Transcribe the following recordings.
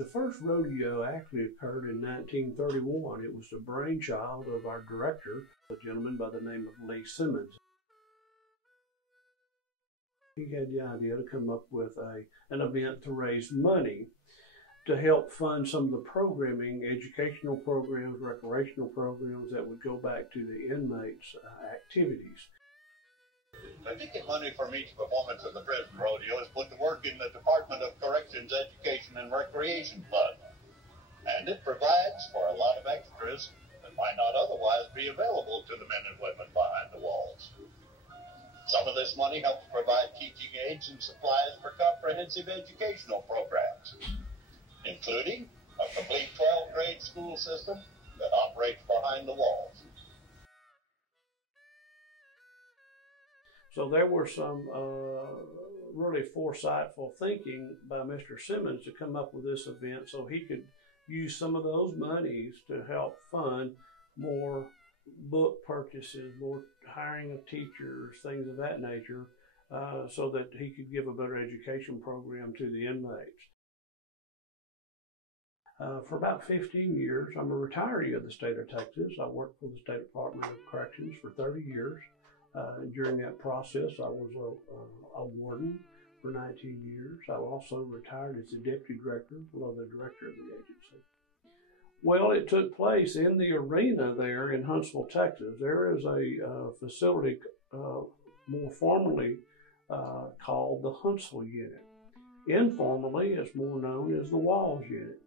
The first rodeo actually occurred in 1931. It was the brainchild of our director, a gentleman by the name of Lee Simmons. He had the idea to come up with an event to raise money to help fund some of the programming, educational programs, recreational programs that would go back to the inmates' activities. The ticket money from each performance of the prison rodeo is put to work in the Department of Corrections Education and Recreation Fund, and it provides for a lot of extras that might not otherwise be available to the men and women behind the walls. Some of this money helps provide teaching aids and supplies for comprehensive educational programs, including a complete 12-grade school system that operates behind the walls. So there were some really foresightful thinking by Mr. Simmons to come up with this event so he could use some of those monies to help fund more book purchases, more hiring of teachers, things of that nature, so that he could give a better education program to the inmates. For about 15 years, I'm a retiree of the state of Texas. I worked for the State Department of Corrections for 30 years. During that process, I was a warden for 19 years. I also retired as the deputy director, below the director of the agency. Well, it took place in the arena there in Huntsville, Texas. There is a facility more formally called the Huntsville Unit. Informally, it's more known as the Walls Unit.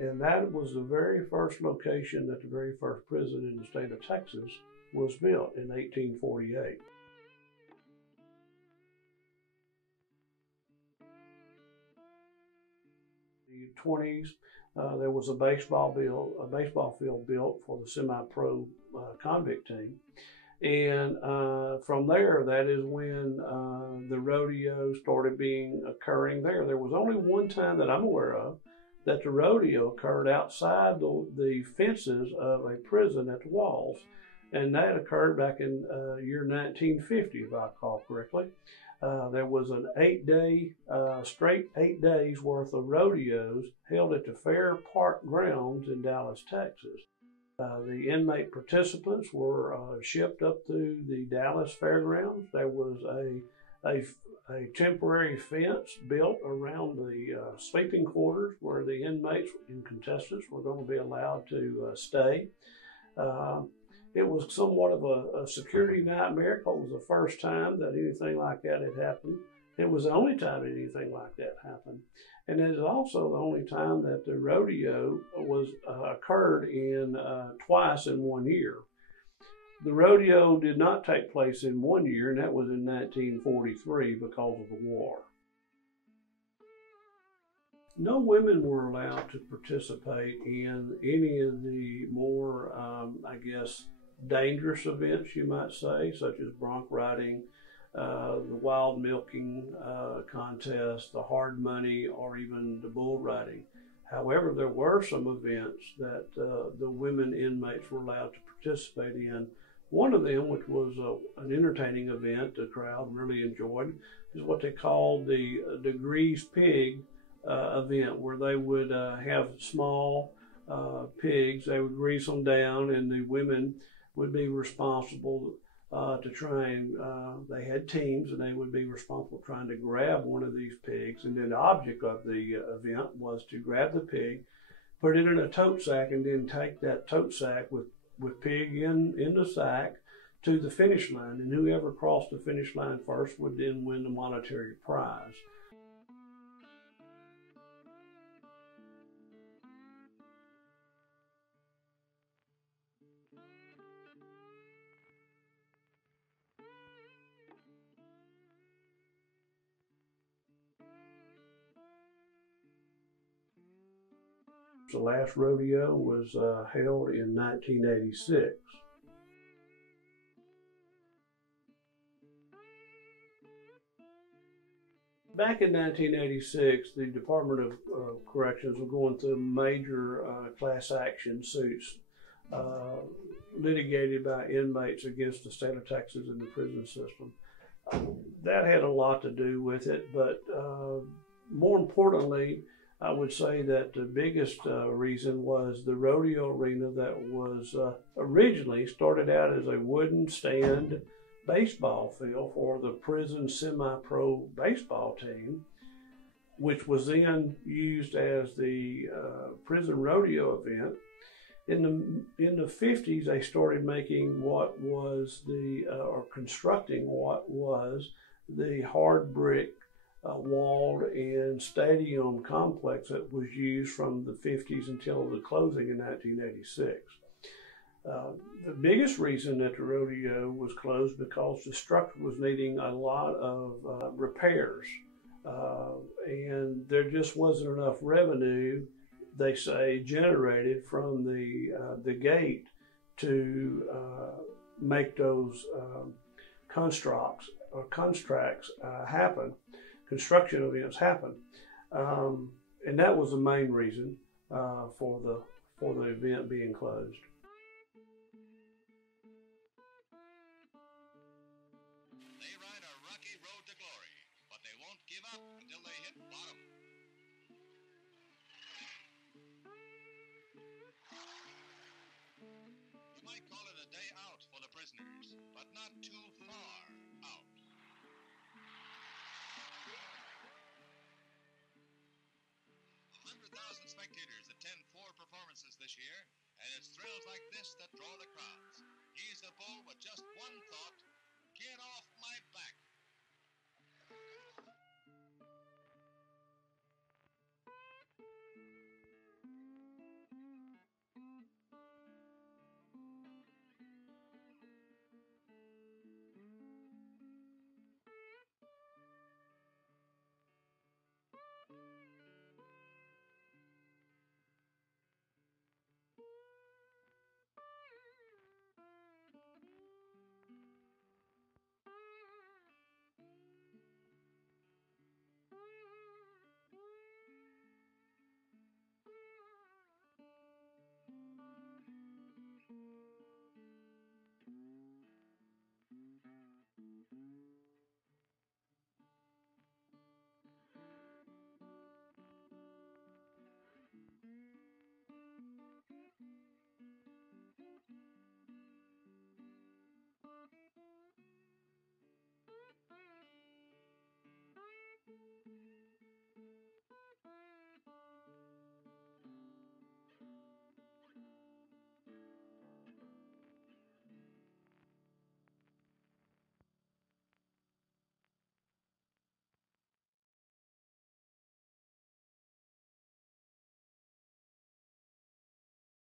And that was the very first location that the very first prison in the state of Texas was built in 1848. In the 20s, there was a baseball field built for the semi-pro convict team. And from there, that is when the rodeo started occurring there. There was only one time that I'm aware of that the rodeo occurred outside the fences of a prison at the Walls. And that occurred back in year 1950, if I recall correctly. There was an straight 8 days worth of rodeos held at the Fair Park grounds in Dallas, Texas. The inmate participants were shipped up to the Dallas Fairgrounds. There was a temporary fence built around the sleeping quarters where the inmates and contestants were going to be allowed to stay. It was somewhat of a security nightmare because it was the first time that anything like that had happened. It was the only time anything like that happened. And it is also the only time that the rodeo occurred twice in 1 year. The rodeo did not take place in 1 year, and that was in 1943 because of the war. No women were allowed to participate in any of the more, dangerous events, you might say, such as bronc riding, the wild milking contest, the hard money, or even the bull riding. However, there were some events that the women inmates were allowed to participate in. One of them, which was an entertaining event the crowd really enjoyed, is what they called the greased pig event, where they would have small pigs. They would grease them down, and the women would be responsible to try and, they had teams, and they would be responsible trying to grab one of these pigs. And then the object of the event was to grab the pig, put it in a tote sack, and then take that tote sack with pig in the sack to the finish line. And whoever crossed the finish line first would then win the monetary prize. The last rodeo was held in 1986. Back in 1986, the Department of Corrections was going through major class action suits litigated by inmates against the state of Texas and the prison system. That had a lot to do with it, but more importantly, I would say that the biggest reason was the rodeo arena that was originally started out as a wooden stand baseball field for the prison semi-pro baseball team, which was then used as the prison rodeo event. In the 50s, they started making what was or constructing what was the hard brick walled and stadium complex that was used from the 50s until the closing in 1986. The biggest reason that the rodeo was closed because the structure was needing a lot of repairs, and there just wasn't enough revenue, they say, generated from the gate to make those constructs happen. Construction events happen, and that was the main reason for the event being closed. They ride a rocky road to glory, but they won't give up until they hit bottom. You might call it a day out for the prisoners, but not too far out. 100,000 spectators attend 4 performances this year, and it's thrills like this that draw the crowds. He's a bull with just one thought: get off my back.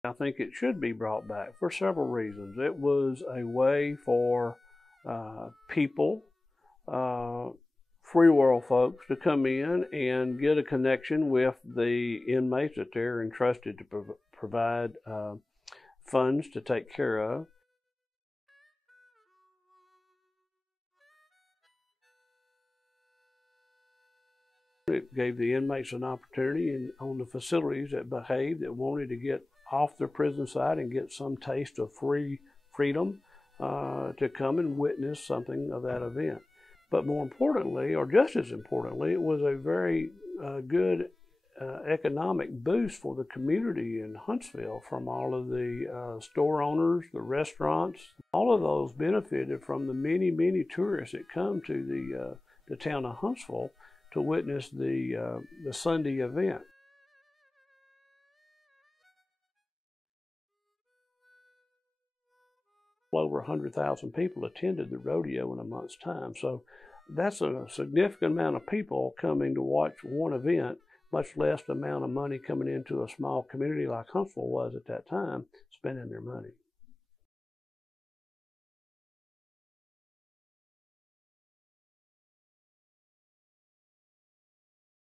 I think it should be brought back for several reasons. It was a way for people, free world folks, to come in and get a connection with the inmates that they're entrusted to provide funds to take care of. It gave the inmates an opportunity on the facilities that behaved, that wanted to get off their prison side and get some taste of freedom, to come and witness something of that event. But more importantly, or just as importantly, it was a very good economic boost for the community in Huntsville, from all of the store owners, the restaurants. All of those benefited from the many, many tourists that come to the town of Huntsville to witness the Sunday event. Over 100,000 people attended the rodeo in a month's time. So that's a significant amount of people coming to watch one event, much less the amount of money coming into a small community like Huntsville was at that time, spending their money.